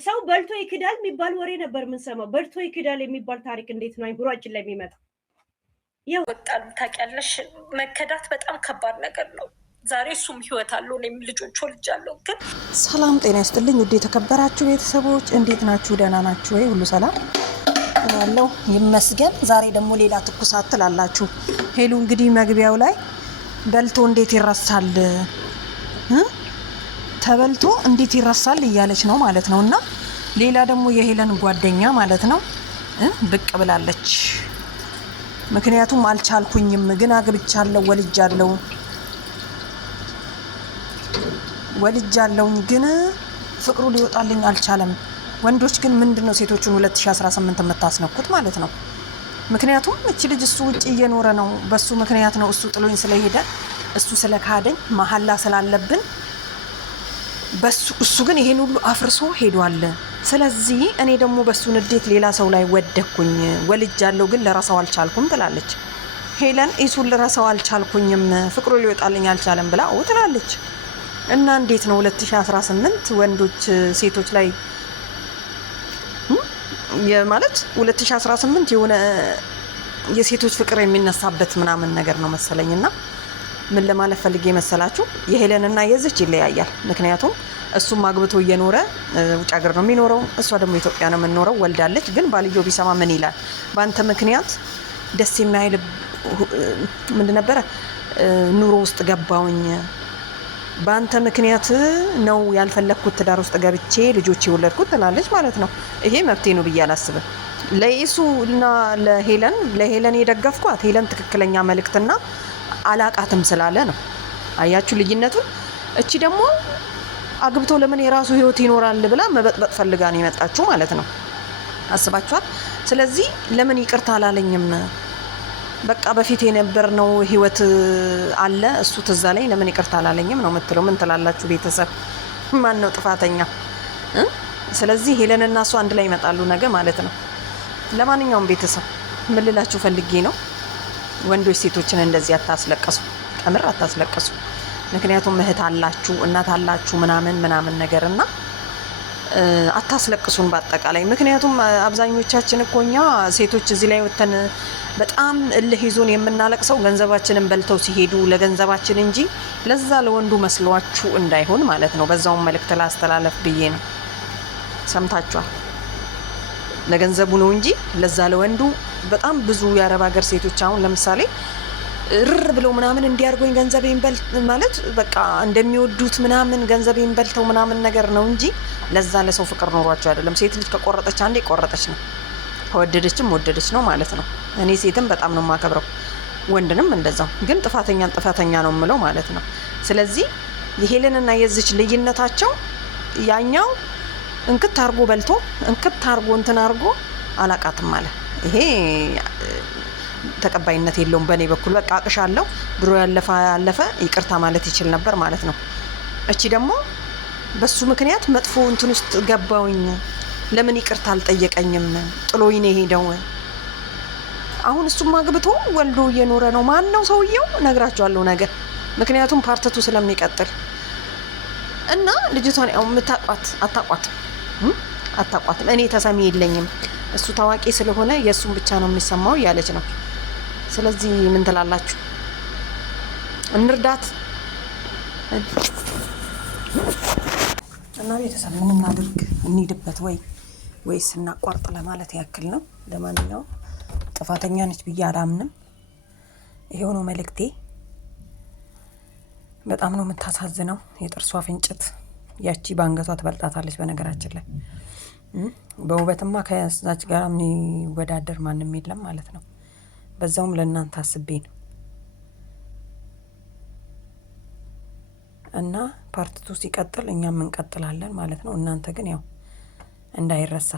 ሰው በልቶ ይክዳል የሚባል ወሬ ነበር የምንሰማው። በልቶ ይክዳል የሚባል ታሪክ እንዴት ነው አይምሯችን ላይ የሚመጣ? ወጣሉ ታውቂያለሽ፣ መከዳት በጣም ከባድ ነገር ነው። ዛሬ እሱም ህይወት አለው፣ እኔም ልጆች ወልጃለሁ። ግን ሰላም ጤና ይስጥልኝ ውድ የተከበራችሁ ቤተሰቦች እንዴት ናችሁ? ደህና ናችሁ ወይ? ሁሉ ሰላም ያለው ይመስገን። ዛሬ ደግሞ ሌላ ትኩሳት ትላላችሁ። ሄሉ እንግዲህ መግቢያው ላይ በልቶ እንዴት ይረሳል ተበልቶ እንዴት ይረሳል እያለች ነው ማለት ነው። እና ሌላ ደግሞ የሄለን ጓደኛ ማለት ነው ብቅ ብላለች። ምክንያቱም አልቻልኩኝም፣ ግን አግብቻለሁ፣ ወልጃለሁኝ ግን ፍቅሩ ሊወጣልኝ አልቻለም። ወንዶች ግን ምንድነው ሴቶቹን 2018 የምታስነኩት ማለት ነው? ምክንያቱም እቺ ልጅ እሱ ውጪ እየኖረ ነው፣ በሱ ምክንያት ነው። እሱ ጥሎኝ ስለሄደ እሱ ስለካደኝ መሐላ ስላለብን እሱ ግን ይሄን ሁሉ አፍርሶ ሄዷል። ስለዚህ እኔ ደግሞ በሱ ንዴት ሌላ ሰው ላይ ወደኩኝ፣ ወልጃለሁ ግን ለራሳው አልቻልኩም ትላለች ሄለን። እሱን ለራሳው አልቻልኩኝም ፍቅሩ ሊወጣልኝ አልቻለም ብላ ትላለች። እና እንዴት ነው 2018 ወንዶች ሴቶች ላይ ማለት 2018 የሆነ የሴቶች ፍቅር የሚነሳበት ምናምን ነገር ነው መሰለኝና ምን ለማለት ፈልጌ መሰላችሁ? የሄለንና የዚች ይለያያል። ምክንያቱም እሱም አግብቶ እየኖረ ውጭ ሀገር ነው የሚኖረው፣ እሷ ደግሞ ኢትዮጵያ ነው የምትኖረው፣ ወልዳለች። ግን ባልየው ቢሰማ ምን ይላል? በአንተ ምክንያት ደስ የሚያይል ምንድን ነበረ ኑሮ ውስጥ ገባውኝ፣ በአንተ ምክንያት ነው ያልፈለግኩት ትዳር ውስጥ ገብቼ ልጆች የወለድኩት ትላለች ማለት ነው። ይሄ መብቴ ነው ብዬ አላስብም። ለኢሱ እና ለሄለን የደገፍኳት ሄለን ትክክለኛ መልእክትና አላቃትም ስላለ ነው። አያችሁ ልዩነቱን። እቺ ደግሞ አግብቶ ለምን የራሱ ህይወት ይኖራል ብላ መበጥበጥ ፈልጋ ነው የመጣችው ማለት ነው። አስባችኋል? ስለዚህ ለምን ይቅርታ አላለኝም? በቃ በፊት የነበርነው ህይወት አለ፣ እሱ ትዝ አለኝ፣ ለምን ይቅርታ አላለኝም ነው የምትለው። ምን ትላላችሁ ቤተሰብ? ማን ነው ጥፋተኛ? ስለዚህ ሄለንና እሱ አንድ ላይ ይመጣሉ ነገ ማለት ነው። ለማንኛውም ቤተሰብ ምን ልላችሁ ፈልጌ ነው፣ ወንዶች ሴቶችን እንደዚህ አታስለቀሱ፣ ከምር አታስለቀሱ። ምክንያቱም እህት አላችሁ፣ እናት አላችሁ ምናምን ነገርና አታስለቅሱን በአጠቃላይ። ምክንያቱም አብዛኞቻችን እኮ እኛ ሴቶች እዚህ ላይ ወተን በጣም እልህ ይዞን የምናለቅሰው ገንዘባችንን በልተው ሲሄዱ ለገንዘባችን እንጂ ለዛ ለወንዱ መስሏችሁ እንዳይሆን ማለት ነው። በዛውም መልእክት ላስተላለፍ ብዬ ነው። ሰምታችኋል? ለገንዘቡ ነው እንጂ ለዛ ለወንዱ በጣም ብዙ የአረብ ሀገር ሴቶች አሁን ለምሳሌ እርር ብለው ምናምን እንዲያርጎኝ ገንዘቤን በል ማለት በቃ እንደሚወዱት ምናምን ገንዘቤን በልተው ምናምን ነገር ነው እንጂ ለዛ ለሰው ፍቅር ኖሯቸው አይደለም። ሴት ልጅ ከቆረጠች አንዴ ቆረጠች ነው፣ ከወደደችም ወደደች ነው ማለት ነው። እኔ ሴትም በጣም ነው የማከብረው፣ ወንድንም እንደዛው። ግን ጥፋተኛ ነው የምለው ማለት ነው። ስለዚህ የሄለንና የዚች ልዩነታቸው ያኛው እንክት አርጎ በልቶ እንክት አርጎ እንትን አርጎ አላቃትም አለ። ይሄ ተቀባይነት የለውም በእኔ በኩል። በቃ አቅሻለሁ፣ ድሮ ያለፈ ይቅርታ ማለት ይችል ነበር ማለት ነው። እቺ ደግሞ በሱ ምክንያት መጥፎ እንትን ውስጥ ገባውኝ፣ ለምን ይቅርታ አልጠየቀኝም? ጥሎኝ ነው ሄደው። አሁን እሱም አግብቶ ወልዶ እየኖረ ነው። ማን ነው ሰውየው? ነግራቸዋለሁ ነገር፣ ምክንያቱም ፓርተቱ ስለሚቀጥል እና ልጅቷን ያው አታቋትም። እኔ ተሰሚ የለኝም፣ እሱ ታዋቂ ስለሆነ የእሱን ብቻ ነው የሚሰማው እያለች ነው። ስለዚህ ምን ትላላችሁ? እንርዳት እና ቤተሰብ ምን እናድርግ? እንሂድበት ወይስ እናቋርጥ ለማለት ያክል ነው። ለማንኛውም ጥፋተኛ ነች ብዬ አላምንም። ይሄው ነው መልእክቴ። በጣም ነው የምታሳዝነው። የጥርሷ ፍንጭት ያቺ ባንገቷ ትበልጣታለች። በነገራችን ላይ በውበትማ ከዛች ጋር የሚወዳደር ማንም የለም ማለት ነው። በዛውም ለእናንተ አስቤ ነው። እና ፓርቲቱ ሲቀጥል እኛም እንቀጥላለን ማለት ነው። እናንተ ግን ያው እንዳይረሳ